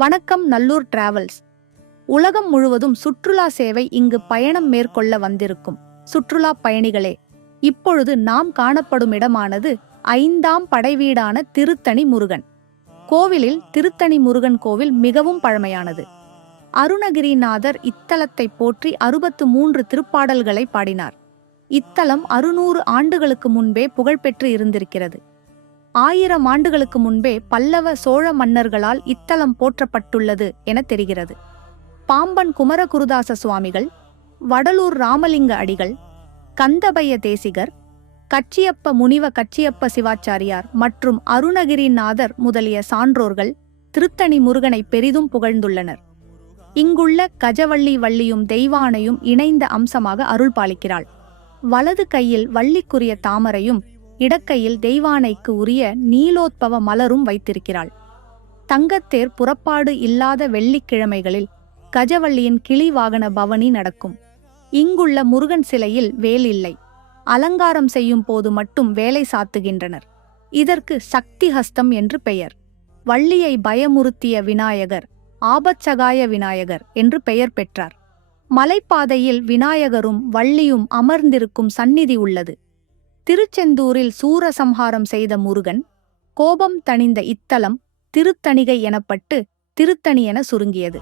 வணக்கம் நல்லூர் டிராவல்ஸ். உலகம் முழுவதும் சுற்றுலா சேவை இங்கு பயணம் மேற்கொள்ள வந்திருக்கும் சுற்றுலா பயணிகளே, இப்பொழுது நாம் காணப்படும் இடமானது 5ஆம் படைவீடான திருத்தணி முருகன் கோவிலில். திருத்தணி முருகன் கோவில் மிகவும் பழமையானது. அருணகிரிநாதர் இத்தலத்தை போற்றி 63 திருப்பாடல்களை பாடினார். இத்தலம் 600 ஆண்டுகளுக்கு முன்பே புகழ்பெற்று இருந்திருக்கிறது. 1000 ஆண்டுகளுக்கு முன்பே பல்லவ சோழ மன்னர்களால் இத்தலம் போற்றப்பட்டுள்ளது என தெரிகிறது. பாம்பன் குமரகுருதாச சுவாமிகள், வடலூர் ராமலிங்க அடிகள், கந்தபய தேசிகர், கச்சியப்ப முனிவ கச்சியப்ப சிவாச்சாரியார் மற்றும் அருணகிரிநாதர் முதலிய சான்றோர்கள் திருத்தணி முருகனை பெரிதும் புகழ்ந்துள்ளனர். இங்குள்ள கஜவள்ளி வள்ளியும் தெய்வானையும் இணைந்த அம்சமாக அருள் பாலிக்கிறாள். வலது கையில் வள்ளிக்குரிய தாமரையும் இடக்கையில் தெய்வானைக்கு உரிய நீலோத்பவ மலரும் வைத்திருக்கிறாள். தங்கத்தேர் புறப்பாடு இல்லாத வெள்ளிக்கிழமைகளில் கஜவள்ளியின் கிளி வாகன பவனி நடக்கும். இங்குள்ள முருகன் சிலையில் வேல் இல்லை. அலங்காரம் செய்யும் போது மட்டும் வேலை சாத்துகின்றனர். இதற்கு சக்தி ஹஸ்தம் என்று பெயர். வள்ளியை பயமுறுத்திய விநாயகர் ஆபத்சகாய விநாயகர் என்று பெயர் பெற்றார். மலைப்பாதையில் விநாயகரும் வள்ளியும் அமர்ந்திருக்கும் சந்நிதி உள்ளது. திருச்செந்தூரில் சூரசம்ஹாரம் செய்த முருகன் கோபம் தணிந்த இத்தலம் திருத்தணிகை எனப்பட்டு திருத்தணி என சுருங்கியது.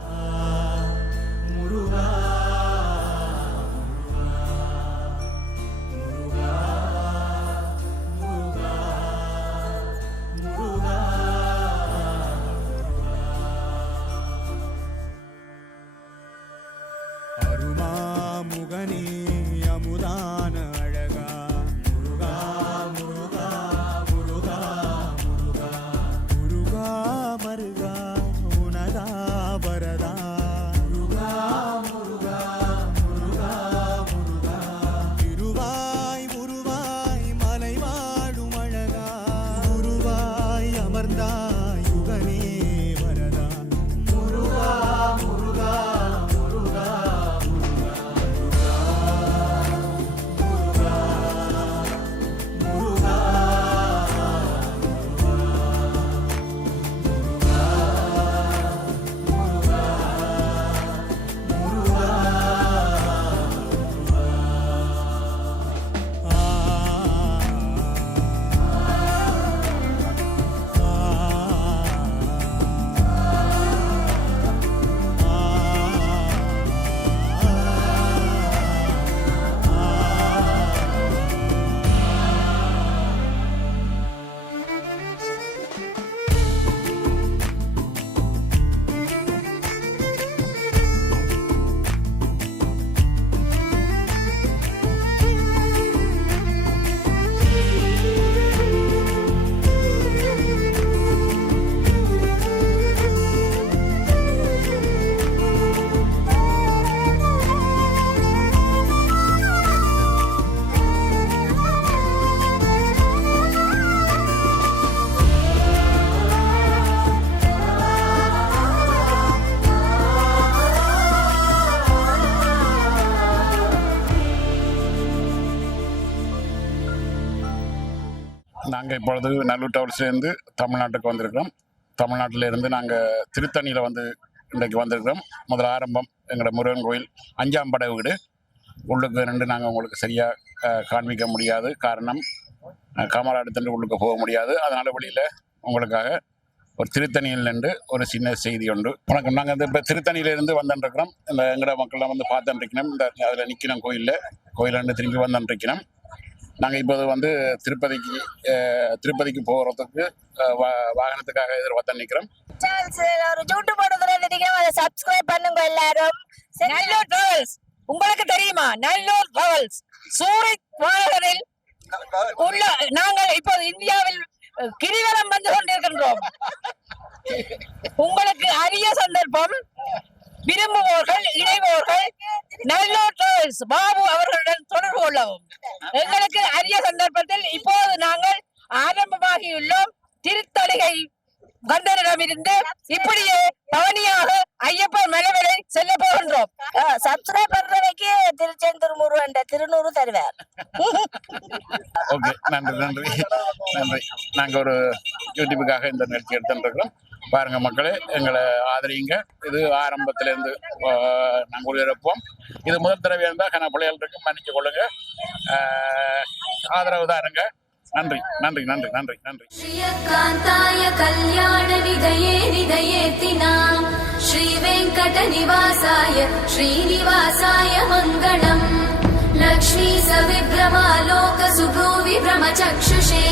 நாங்கள் இப்பொழுது நல்லூர் டிராவல்ஸ்லேருந்து தமிழ்நாட்டுக்கு வந்திருக்கிறோம். தமிழ்நாட்டிலேருந்து நாங்கள் திருத்தணியில் இன்றைக்கு வந்திருக்கிறோம். முதல் ஆரம்பம் எங்களோட முருகன் கோயில் 5ஆம் படை வீடு. உள்ளுக்கு நின்று நாங்கள் உங்களுக்கு சரியாக காண்பிக்க முடியாது. காரணம் கேமரா எடுத்துட்டு உள்ளுக்கு போக முடியாது. அதனால் வெளியில் உங்களுக்காக ஒரு திருத்தணியில் நின்று ஒரு சின்ன செய்தி உண்டு. வணக்கம். நாங்கள் இப்போ திருத்தணியிலேருந்து வந்துட்டுருக்கிறோம். இந்த எங்களோட மக்கள்லாம் பார்த்துட்டுருக்கணும். இந்த அதில் நிற்கணும் கோயிலேருந்து திரும்பி வந்துட்டுருக்கணும். நாங்கள் இப்போது திருப்பதிக்கு போகிறதுக்கு வாகனத்துக்காக எதிர்பார்த்து நிற்கிறோம். சப்ஸ்கிரைப் பண்ணுங்க எல்லாரும். நல்லூர் டிராவல்ஸ் உங்களுக்கு தெரியுமா? நல்லூர் டிராவல்ஸ் சூரிச் வாகனில் உள்ள நாங்கள் இப்போது இந்தியாவில் கிரிவலம் வந்து கொண்டிருக்கின்றோம். உங்களுக்கு அரிய சந்தர்ப்பம். விரும்புவோர்கள் இணைவோர்கள் நல்லூர் டிராவல்ஸ் பாபு அவர்களுடன் தொடர்பு கொள்ளவும். எங்களுக்கு அரிய சந்தர்ப்பத்தில் இப்போது நாங்கள் ஆரம்பமாகியுள்ளோம். திருத்தணிகை கந்தனிடமிருந்து இப்படியே பவனியாக ஐயப்பன் மலைவரை செல்ல போகின்றோம். சப்ஸ்கிரைப் பண்றவைக்கு திருச்செந்தூர் முருகன் திருநூறு தருவார். ஓகே, நன்றி நன்றி நன்றி. நாங்கள் ஒரு யூடியூபுக்காக இந்த நிகழ்ச்சி எடுத்துருக்கிறோம். பாருங்க மக்களே, எங்களை ஆதரிங்க. இது ஆரம்பத்திலேருந்து நாங்கள் ஒளிபரப்போம். இது முதல் தடவை இருந்தால் கன பிள்ளைகள் இருக்கு, மன்னிச்சு கொள்ளுங்க. ஆதரவு தான் இருங்க. நன்றி நன்றி நன்றி நன்றி நன்றி. ஸ்ரீயகாந்தாய கல்யாண நிதயே நிதயேத்தினாம் ஸ்ரீ வெங்கட நிவாசாய ஸ்ரீனிவாசாய மங்களம். லக்ஷ்மீ சவிப்ரமாலோக சுப்ரூவி பிரமச்சக்ஷுஷே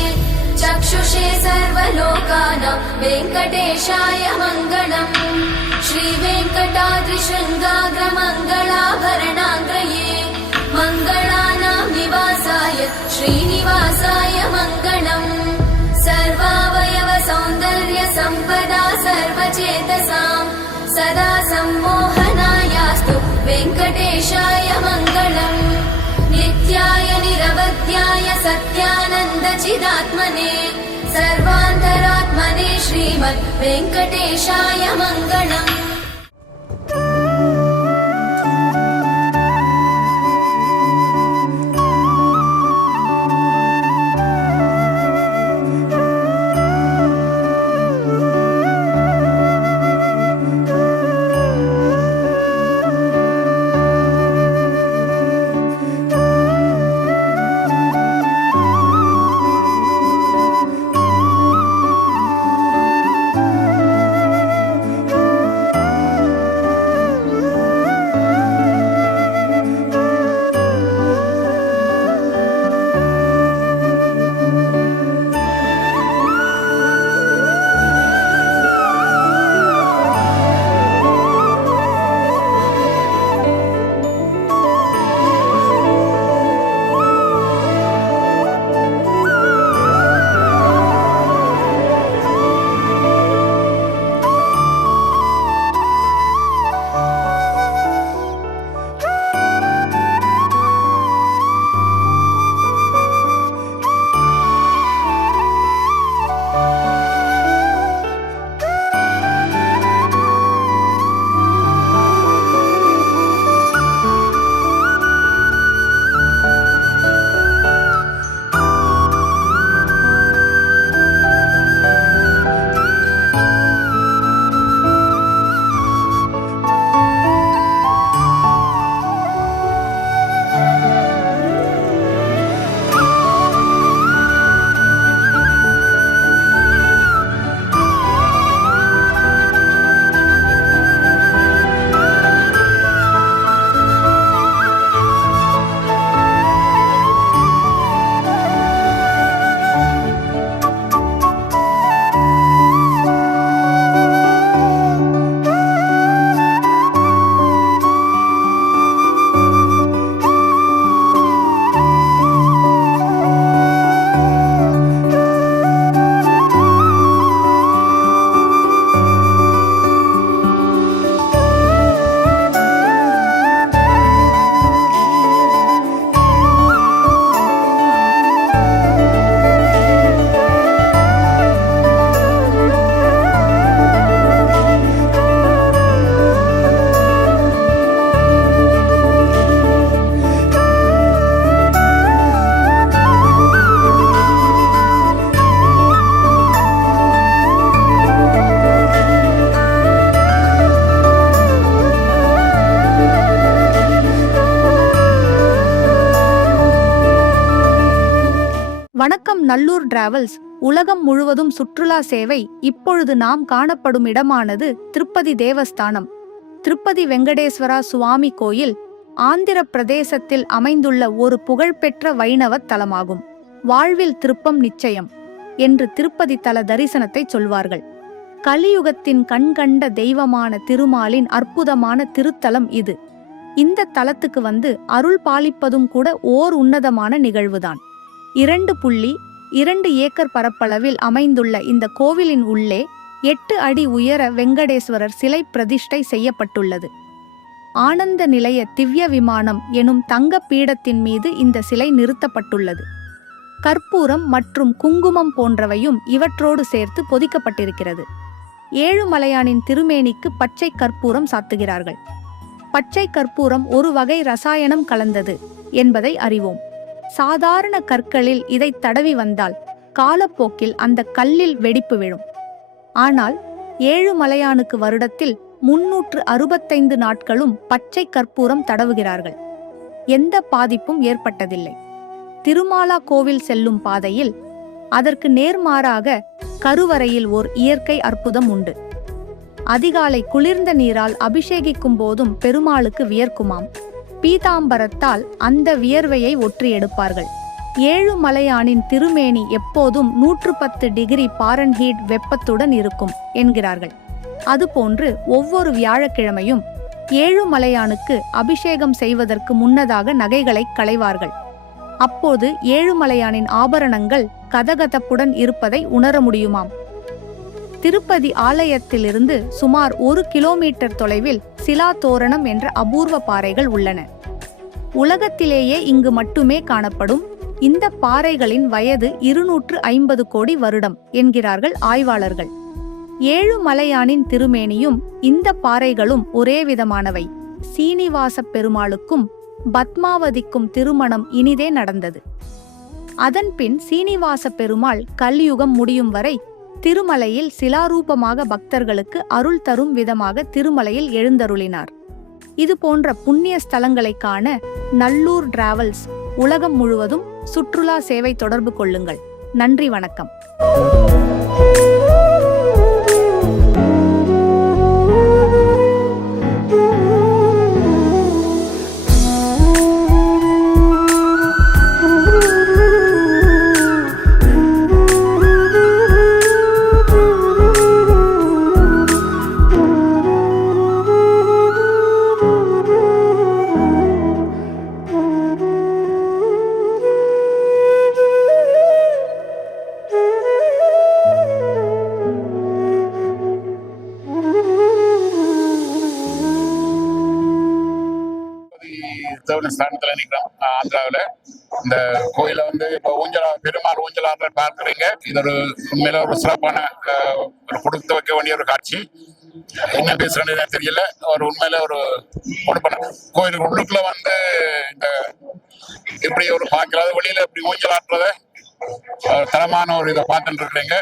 चक्षुषे सर्वलोकानां वेङ्कटेशाय मङ्गलम्. श्रीवेङ्कटाद्रिशृङ्गाग्रमङ्गलाभरणाङ्गये मङ्गलानां निवासाय श्रीनिवासाय मङ्गलम्. सर्वावयव सौन्दर्य सम्पदा सर्वचेतसां सदा सम्मोहनायास्तु वेङ्कटेशाय मङ्गलम्. नित्याय निरवध्याय सत्यानन्द चिदात्मने सर्वान्तरात्मने श्रीमद् वेङ्कटेशाय मङ्गलम्. வணக்கம் நல்லூர் டிராவல்ஸ். உலகம் முழுவதும் சுற்றுலா சேவை. இப்பொழுது நாம் காணப்படும் இடமானது திருப்பதி தேவஸ்தானம். திருப்பதி வெங்கடேஸ்வரா சுவாமி கோயில் ஆந்திர பிரதேசத்தில் அமைந்துள்ள ஒரு புகழ்பெற்ற வைணவ தலமாகும். வாழ்வில் திருப்பம் நிச்சயம் என்று திருப்பதி தல தரிசனத்தை சொல்வார்கள். கலியுகத்தின் கண்கண்ட தெய்வமான திருமாலின் அற்புதமான திருத்தலம் இது. இந்த தலத்துக்கு வந்து அருள் பாலிப்பதும் கூட ஓர் உன்னதமான நிகழ்வுதான். 2.2 ஏக்கர் பரப்பளவில் அமைந்துள்ள இந்த கோவிலின் உள்ளே 8 அடி உயர வெங்கடேஸ்வரர் சிலை பிரதிஷ்டை செய்யப்பட்டுள்ளது. ஆனந்த நிலைய திவ்ய விமானம் எனும் தங்க பீடத்தின் மீது இந்த சிலை நிறுத்தப்பட்டுள்ளது. கற்பூரம் மற்றும் குங்குமம் போன்றவையும் இவற்றோடு சேர்த்து பொதிக்கப்பட்டிருக்கிறது. ஏழுமலையானின் திருமேனிக்கு பச்சை கற்பூரம் சாத்துகிறார்கள். பச்சை கற்பூரம் ஒரு வகை ரசாயனம் கலந்தது என்பதை அறிவோம். சாதாரண கற்களில் இதை தடவி வந்தால் காலப்போக்கில் அந்த கல்லில் வெடிப்பு விழும். ஆனால் ஏழுமலையானுக்கு வருடத்தில் 365 நாட்களும் பச்சை கற்பூரம் தடவுகிறார்கள். எந்த பாதிப்பும் ஏற்பட்டதில்லை. திருமாலா கோவில் செல்லும் பாதையில் அதற்கு நேர்மாறாக கருவறையில் ஓர் இயற்கை அற்புதம் உண்டு. அதிகாலை குளிர்ந்த நீரால் அபிஷேகிக்கும் போதும் பெருமாளுக்கு வியர்க்குமாம். பீதாம்பரத்தால் அந்த வியர்வையை ஒற்றி எடுப்பார்கள். ஏழுமலையானின் திருமேனி எப்போதும் 110 டிகிரி பாரன்ஹீட் வெப்பத்துடன் இருக்கும் என்கிறார்கள். அதுபோன்று ஒவ்வொரு வியாழக்கிழமையும் ஏழுமலையானுக்கு அபிஷேகம் செய்வதற்கு முன்னதாக நகைகளை களைவார்கள். அப்போது ஏழுமலையானின் ஆபரணங்கள் கதகதப்புடன் இருப்பதை உணர முடியுமாம். திருப்பதி ஆலயத்திலிருந்து சுமார் 1 கிலோமீட்டர் தொலைவில் சிலா தோரணம் என்ற அபூர்வ பாறைகள் உள்ளன. உலகத்திலேயே இங்கு மட்டுமே காணப்படும் இந்த பாறைகளின் வயது 250 கோடி வருடம் என்கிறார்கள் ஆய்வாளர்கள். ஏழுமலையானின் திருமேனியும் இந்த பாறைகளும் ஒரே விதமானவை. சீனிவாச பெருமாளுக்கும் பத்மாவதிக்கும் திருமணம் இனிதே நடந்தது. அதன்பின் சீனிவாச பெருமாள் கலியுகம் முடியும் வரை திருமலையில் சிலாரூபமாக பக்தர்களுக்கு அருள் தரும் விதமாக திருமலையில் எழுந்தருளினார். இது போன்ற புண்ணிய ஸ்தலங்களை காண நல்லூர் டிராவல்ஸ் உலகம் முழுவதும் சுற்றுலா சேவை தொடர்பு கொள்ளுங்கள். நன்றி, வணக்கம். ஸ்தானத்துல நிற்கிறோம் ஆந்திராவில். இந்த கோயில வந்து இப்போ பெருமாள் ஊஞ்சலாடுற பார்க்குறீங்க. இது ஒரு உண்மையில ஒரு சிறப்பான ஒரு கொடுத்து வைக்க வேண்டிய ஒரு காட்சி. என்ன பேசுறேன்னு தெரியல. ஒரு உண்மையில ஒரு கொடுப்பன கோயிலுக்கு உள்ளுக்குள்ள வந்து இந்த இப்படி ஒரு பார்க்கலாத வெளியில இப்படி ஊஞ்சலாடுறத தரமான ஒரு இதை பார்த்துட்டு இருக்கிறீங்க.